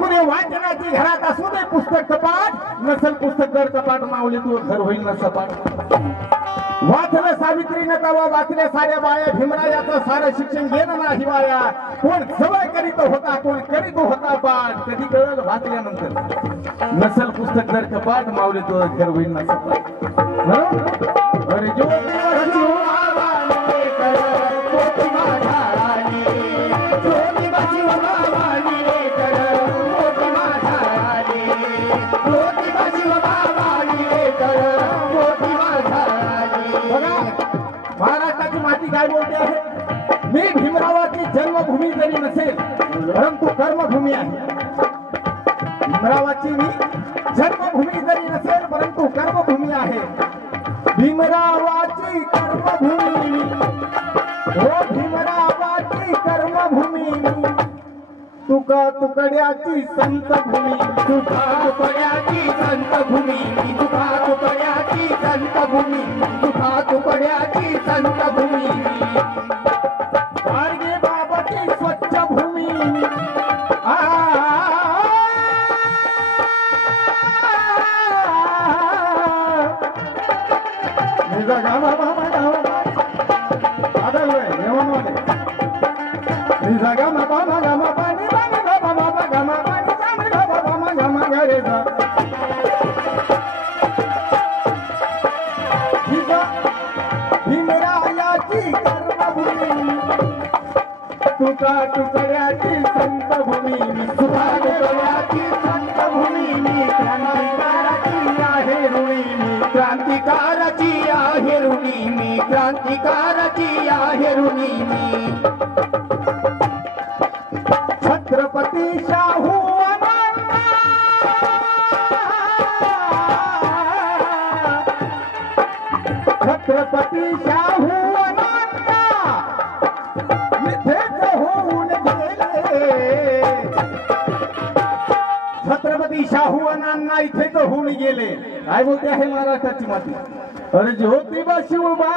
कुणी वाचनाची घरात असू दे पुस्तक कपाट नसल पुस्तक घर कपाट माऊली तू घर होईल न सपाट वाचलं सावित्रीनं तवा वाचल्या साऱ्या बाया भीमराजाचं सारं शिक्षण गेलं नाही वाया कोण सवय करीत होता कोण करीत होता पाठ कधी कळलं वाचल्यानंतर नसल पुस्तक घर कपाट माऊली तू घर होईल न सपाट अरे महाराष्ट्राची माती काय बोलते आहे मी भीमरावाची जन्मभूमी जरी नसेल परंतु कर्मभूमी आहे भीमरावाची मी जन्मभूमी जरी नसेल परंतु कर्मभूमी आहे भीमरावाची कर्मभूमी हो भीमरावाची कर्मभूमी तुका तुकड्याची संतभूमी तुका तुकड्याची संतभूमी तुका तुकड्याची संतभूमी तुका तुकड्याची संतभूमी गाडगे बाबाची स्वच्छ भूमी तुका तुकड्याची संतभूमी तुका तुकड्याची संतभूमी क्रांतिकाराची आहे ऋणी मी क्रांतिकाराची आहे ऋणी मी क्रांतिकाराची आहे ऋणी मी छत्रपती शाहू छत्रपती शाहू छत्रपती शाहू अण्णा इथेच होऊन गेले काय बोलते आहे महाराष्ट्राची माती अरे ज्योतिबा शिवबा